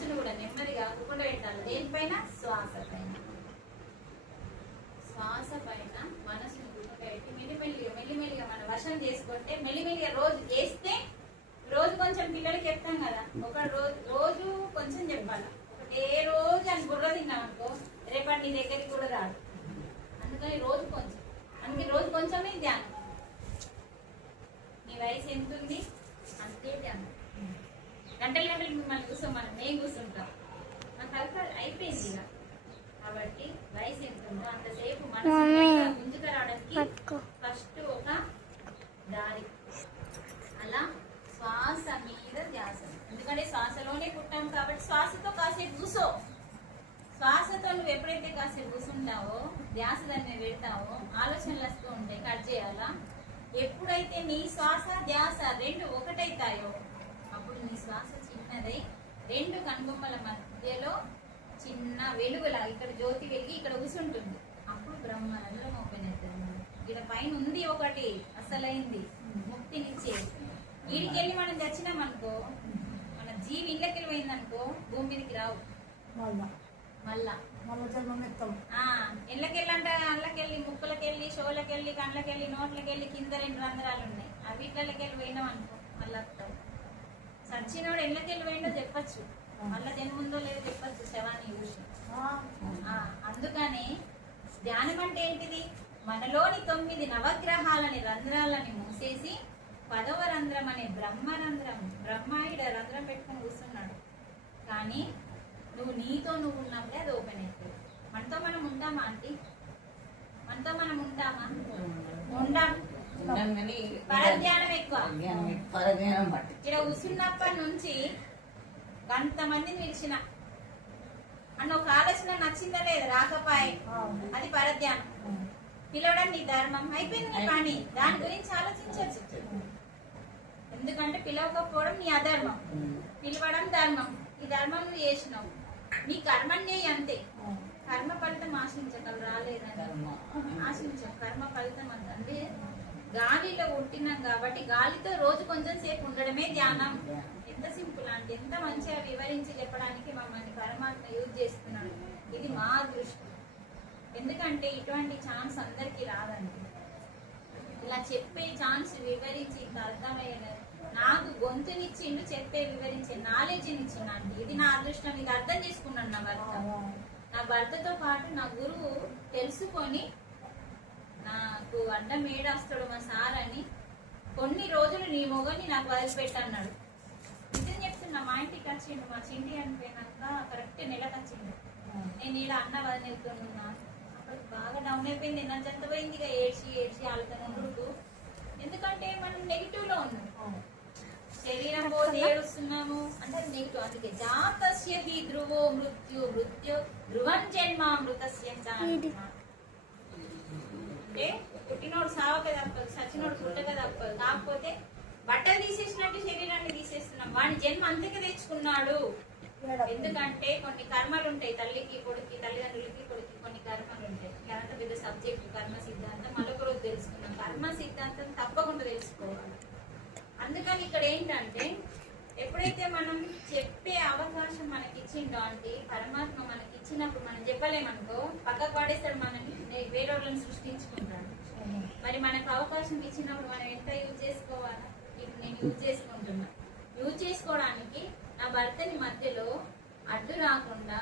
మనసును కూడా నెమ్మదిగా కుకుండా పెట్టాలి. దేనిపైన? శ్వాస పైన. శ్వాస పైన మనసును కుకుండా పెట్టి మెల్లిమెల్లిగా మన వశం చేసుకుంటే మెల్లిమెల్లిగా రోజు చేస్తే, రోజు కొంచెం పిల్లలకి చెప్తాం కదా, ఒక రోజు కొంచెం చెప్పాలి. ఒకటే రోజు అని బుర్ర తిన్నాం అనుకో రేపటి నీ దగ్గరికి కూడా రాదు. అందుకని రోజు కొంచెం, అందుకే రోజు కొంచెమే ధ్యానం. నీ వయసు ఎంత ఉంది అంతే ధ్యానం. గంటలు గంటలు మిమ్మల్ని కూర్చోమని మేము కూర్చుంటాం, మన కలక అయిపోయింది ఇక. కాబట్టి వయసు ఎంత ఉందో అంతసేపు మనసు ముందుకు రావడానికి ఫస్ట్ ఒక దారి. అలా శ్వాస మీద ధ్యాస. ఎందుకంటే శ్వాసలోనే పుట్టాం కాబట్టి శ్వాసతో కాసేపు కూర్చో. శ్వాసతో నువ్వు ఎప్పుడైతే కాసేపు కూర్చుంటావో, ధ్యాస దాని మీద పెడతావో, ఆలోచనలు వస్తూ ఉంటాయి, కట్ చేయాలా. ఎప్పుడైతే నీ శ్వాస ధ్యాస రెండు ఒకటైతాయో అప్పుడు నీ శ్వాస చిన్నదై రెండు కనుబొమ్మల మధ్యలో చిన్న వెలుగులా ఇక్కడ జ్యోతి వెలిగి ఇక్కడ కూర్చుంటుంది. అప్పుడు బ్రహ్మానందం ఓపెన్ అవుతుంది. ఇక్కడ పైన ఉంది ఒకటి అసలైంది ముక్తినిచ్చేది. వీడికెళ్ళి మనం తెచ్చినాం అనుకో, మన జీవి ఇళ్ళకెళ్ళి పోయిందనుకో భూమి మీదకి రావు. మళ్ళా ఇళ్ళకెళ్ళంట, అళ్ళకెళ్ళి ముక్కులకెళ్ళి, షోలకెళ్ళి, కళ్ళకెళ్ళి, నోట్లకెళ్ళి, కింద 2 రంధ్రాలు ఉన్నాయి. అవి ఇళ్ళకెళ్ళి పోయినాం అనుకో మళ్ళీ వస్తావు. సచ్చినోడు ఇళ్ళకెళ్ళి పోయిండో చెప్పచ్చు, మళ్ళా జన్ముందో లేదో చెప్పచ్చు శవాన్ని చూసి. అందుకని ధ్యానం అంటే ఏంటిది? మనలోని 9 నవగ్రహాలని రంధ్రాలని మూసేసి 10వ రంధ్రం అనే బ్రహ్మరంధ్రం, బ్రహ్మాయుడ రంధ్రం పెట్టుకుని కూర్చున్నాడు. కానీ నువ్వు నీతో నువ్వు ఉన్నప్పుడే అది ఓపెన్ అవుతుంది. మనతో మనం ఉంటామా ఆంటీ? మనతో మనం ఉంటామా? ఉండం. పరధ్యానం ఎక్కువ. ఇక్కడ కూర్చున్నప్పటి నుంచి కొంతమందిని పిలిచిన అన్న ఒక ఆలోచన నచ్చిందా లేదా రాకపోయి, అది పరధ్యానం. పిలవడం నీ ధర్మం అయిపోయింది నీ పని. దాని గురించి ఆలోచించవచ్చు. ఎందుకంటే పిలవకపోవడం నీ అధర్మం, పిలవడం ధర్మం. ఈ ధర్మం నువ్వు చేసినావు, నీ కర్మం చేయి అంతే. కర్మ ఫలితం ఆశించక రాలేదని ఆశించాం. కర్మ ఫలితం అంటే గాలిలో ఉంటున్నాం కాబట్టి గాలితో రోజు కొంచెం సేపు ఉండడమే ధ్యానం. ఎంత సింపుల్ అంటే ఎంత మంచిగా వివరించి చెప్పడానికి మమ్మల్ని పరమాత్మ యూజ్ చేస్తున్నాడు. ఇది మా అదృష్టం. ఎందుకంటే ఇటువంటి ఛాన్స్ అందరికీ రాదండి. ఇలా చెప్పే ఛాన్స్ వివరించి ఇంత అర్థమయ్యేది. నాకు గొంతునిచ్చిండు, చెప్పే వివరించే నాలెడ్జ్నిచ్చిండు. ఇది నా అదృష్టం. ఇది అర్థం చేసుకున్నాను నా భర్త. నా భర్తతో పాటు నా గురువు తెలుసుకొని నాకు అడ్డం ఏడాస్తాడు మా సార్ అని కొన్ని రోజులు నీ మొగని నాకు వదిలిపెట్టన్నాడు. నిజం చెప్తున్నా. మా ఇంటికి వచ్చిండు, మా చింటి అనిపోయినాక కరెక్ట్ నెలకు వచ్చిండు. నేను ఇలా అన్న వదిలేస్తున్నా. అప్పుడు బాగా డౌన్ అయిపోయింది, నా చెత్త పోయింది. ఇక ఏడ్చి వాళ్ళతో ఉండదు. ఎందుకంటే మనం నెగిటివ్ లో ఉన్నాం. శరీరం పోతే ఏడుస్తున్నాము అంటే నెగిటివ్. అందుకే జాతస్య హి ధ్రువో మృత్యు మృత్యు ధ్రువం జన్మామృతస్య అంటే పుట్టినోడు సావక తప్పదు, సచ్చినోడు పుట్టక తప్పదు. కాకపోతే బట్టలు తీసేసినట్టు శరీరాన్ని తీసేస్తున్నాం. వాడి జన్మ అంతకే తెచ్చుకున్నాడు. ఎందుకంటే కొన్ని కర్మలు ఉంటాయి. తల్లికి కొడుకు, తల్లిదండ్రులకి కొడుకు కొన్ని కర్మలు ఉంటాయి. అంత పెద్ద సబ్జెక్ట్ కర్మ సిద్ధాంతం. మరొక రోజు తెలుసుకున్నాం. కర్మ సిద్ధాంతం తప్పకుండా తెలుసుకోవాలి. అందుకని ఇక్కడ ఏంటంటే ఎప్పుడైతే మనం చెప్పే అవకాశం మనకి ఇచ్చిండో అంటే పరమాత్మ మనకి ఇచ్చినప్పుడు మనం చెప్పలేమనుకో పక్కకు పడేస్తాడు, మనని వేరే వాళ్ళని సృష్టించుకుంటాడు. మరి మనకు అవకాశం ఇచ్చినప్పుడు మనం ఎంత యూజ్ చేసుకోవాలా? ఇప్పుడు నేను యూజ్ చేసుకుంటున్నా. యూజ్ చేసుకోవడానికి నా భర్తని మధ్యలో అడ్డు రాకుండా